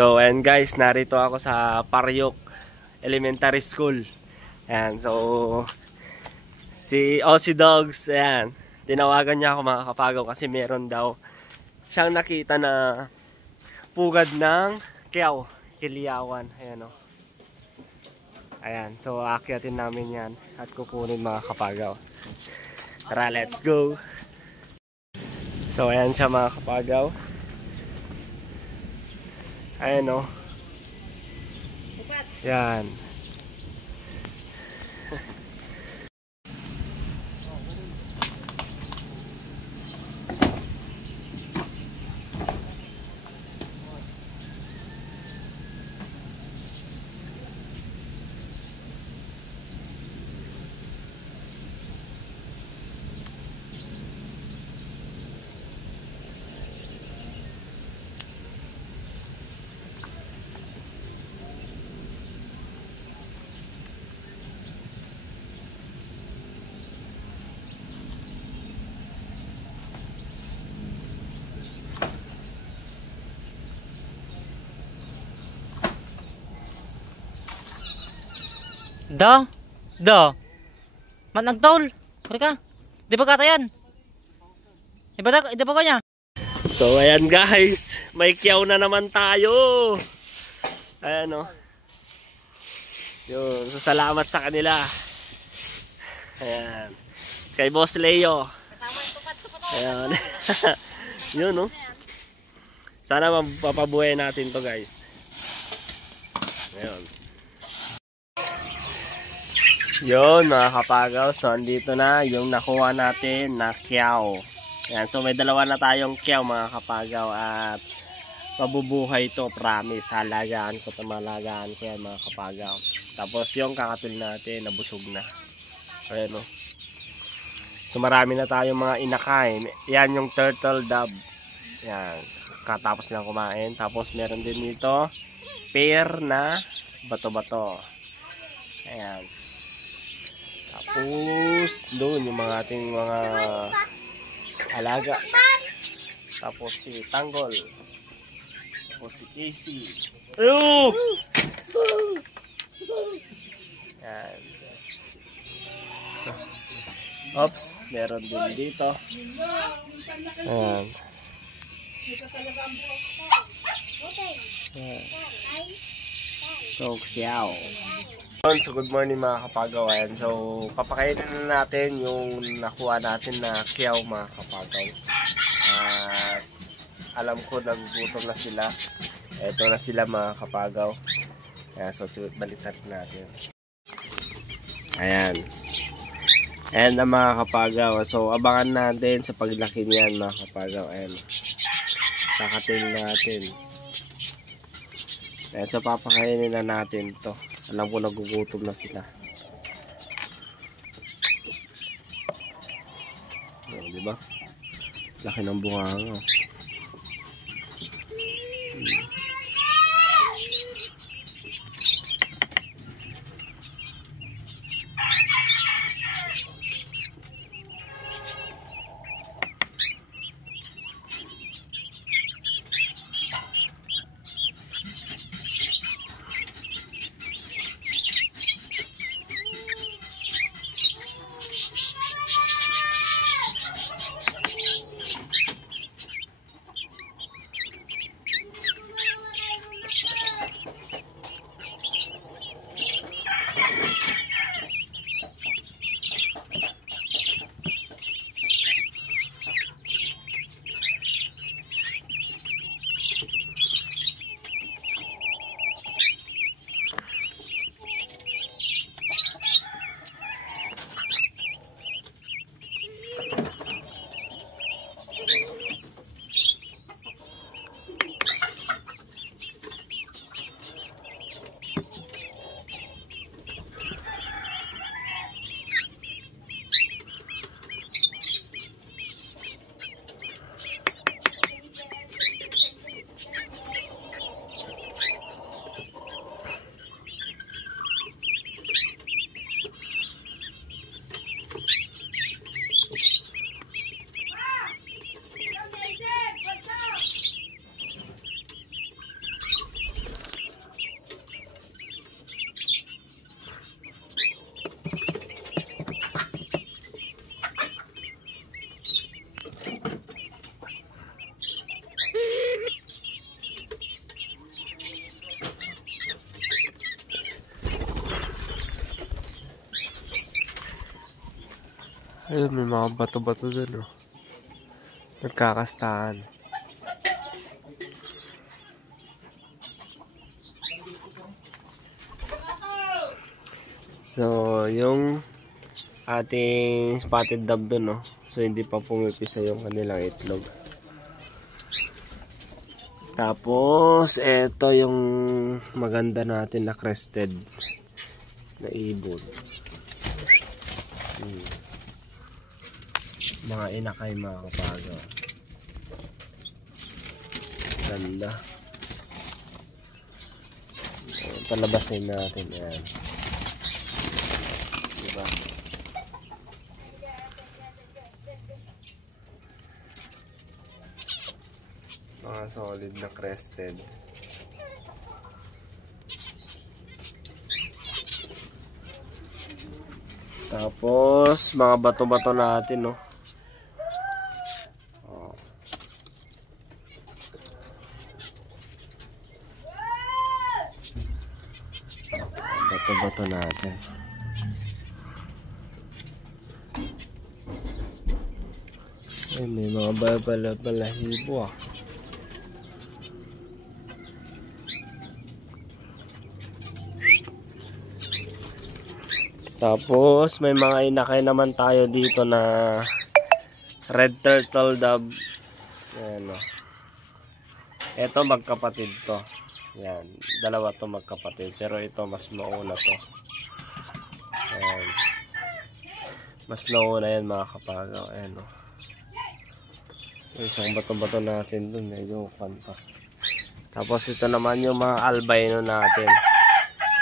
So and guys, narito ako sa Paryok Elementary School. Ayan, so si Aussie Dogs, ayan, tinawagan niya ako mga kapagaw kasi meron daw siyang nakita na pugad ng kiyaw, kiliyawan. Ayan o. Ayan, so aakyatin namin yan at kukunin mga kapagaw. Tara, let's go! So ayan siya mga kapagaw. Ayan o. Yan. Managtol. Ka. Di ba kata yan? Di ba kanya? So ayan guys, may kiyaw na naman tayo. Ayan o. Yun, so salamat sa kanila. Ayan. Kay Boss Leo. Ayan. Yun o. Sana mapapabuhay natin to guys. Ayan. Yun mga kapagaw, so andito na yung nakuha natin na kiyaw. Yan, so may dalawa na tayong kiyaw mga kapagaw at mabubuhay to, promise. Halagaan ko, tamalagaan ko yan mga kapagaw. Tapos yung kakatil natin nabusog na. Ayan o. So marami na tayong mga inakain. Yan yung turtle dove. Yan, katapos lang kumain. Tapos meron din dito pair na bato-bato. Ayan. Tapos doon yung mga ating mga alaga. Tapos si Tanggol. Tapos si Casey. Ayun! Yan. Oops, meron din dito. Ayan. Ayan. So, kiyaw. So good morning mga kapagaw. Ayan, so papakainin na natin yung nakuha natin na kiyaw mga kapagaw. Alam ko nagugutom na sila. Ito na sila mga kapagaw. Ayan, so balitan natin. Ayan. Ayan na mga kapagaw. So abangan natin sa paglaki niyan mga kapagaw. Ayan. Kakatin natin. Ayan, so papakainin na natin to. Alam ko nagugutom na sila. Oh, di ba? Laki ng bunganga. Ayun, may mga bato-bato dun, oh. Nagkakastahan. So, yung ating spotted dove dun, no? So, hindi pa pumipisa yung kanilang itlog. Tapos, eto yung maganda natin na crested na ibon. Mga inakay, mga kapagaw. Ganda. Palabasin natin. Ayan. Diba? Mga solid na crested. Tapos, mga bato-bato natin, no? Bato-bato natin. Ay, may mga balahibo, ah. Tapos, may mga inakay naman tayo dito na red turtle dove. Ayan, oh. Ito magkapatid to. Yan, dalawa to magkapatid, pero ito mas mauna to. Ayan. Mas nauna yan, mga kapagaw. Ayan, oh. Isang bato-bato natin dun, medyo pa. Tapos ito naman yung mga albino natin.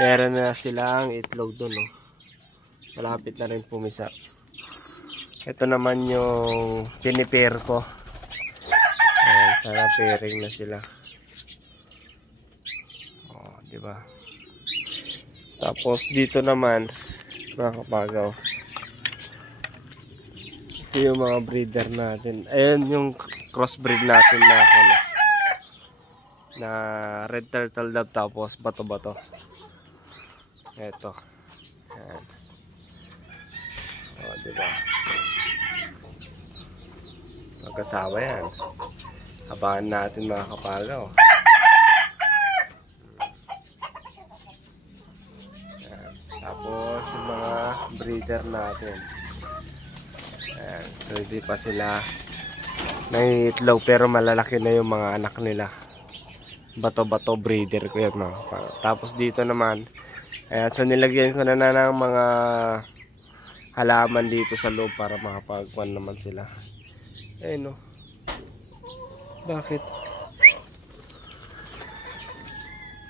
Meron na silang itlog dun, oh. Malapit na rin pumisa. Ito naman yung pinipair ko. Ayan, sana pairing na sila. Oh, diba? Tapos dito naman, mga kapagaw, ito yung mga breeder natin. Ayan yung crossbreed natin na na red turtle dove, tapos bato-bato. Ito. Ayan. Oh, diba? Magkasama yan. Abangan natin, mga kapagaw. Ayan. Tapos yung mga breeder natin. Ayan. So hindi pa sila nangiitlog, pero malalaki na yung mga anak nila. Bato-bato breeder ko yan, mga kapagaw. Tapos dito naman, ayan, so nilagyan ko na ng mga halaman dito sa loob para makapagkuhan naman sila. Ayun, no. Bakit?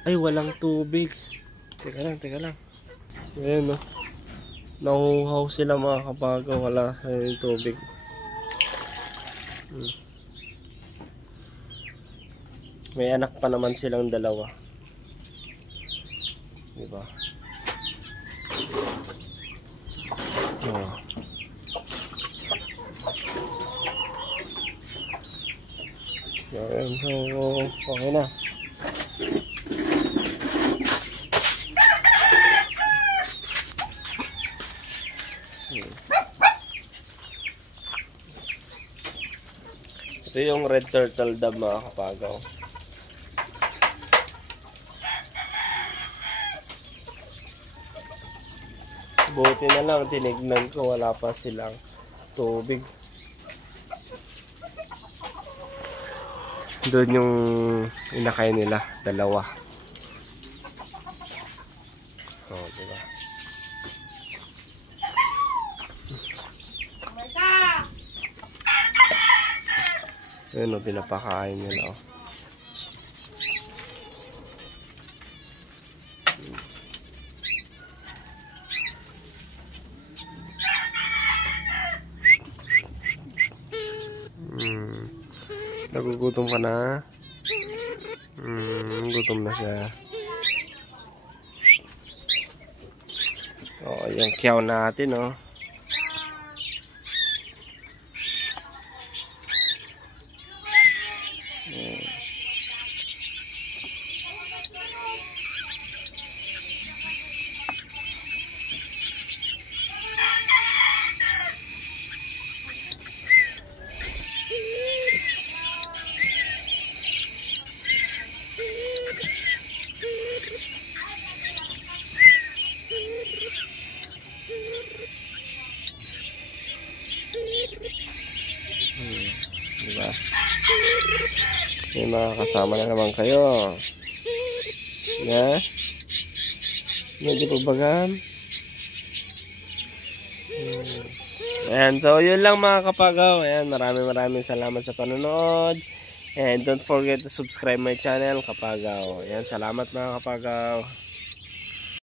Ay, walang tubig. Teka lang. Ayun, no. Nahuhaw sila, mga kapagaw. Wala yung tubig. May anak pa naman silang dalawa. Diba? Oh. Ayan, so okay na. Ito yung red turtle dove, mga kapagaw. Buti na lang, tinignan ko, wala pa silang tubig. Doon yung inakay nila, dalawa. Oh, diba? Ayun, pinapakain nila, oh. Nagugutom ka na? Gutom na siya. Oh, yung kiyaw natin, oh. May mga kasama na naman kayo. Na? Medyo pabagan. Ayan, so yun lang mga kapagaw. Ayan, maraming salamat sa panonood. And don't forget to subscribe my channel, kapagaw. Ayan, salamat mga kapagaw.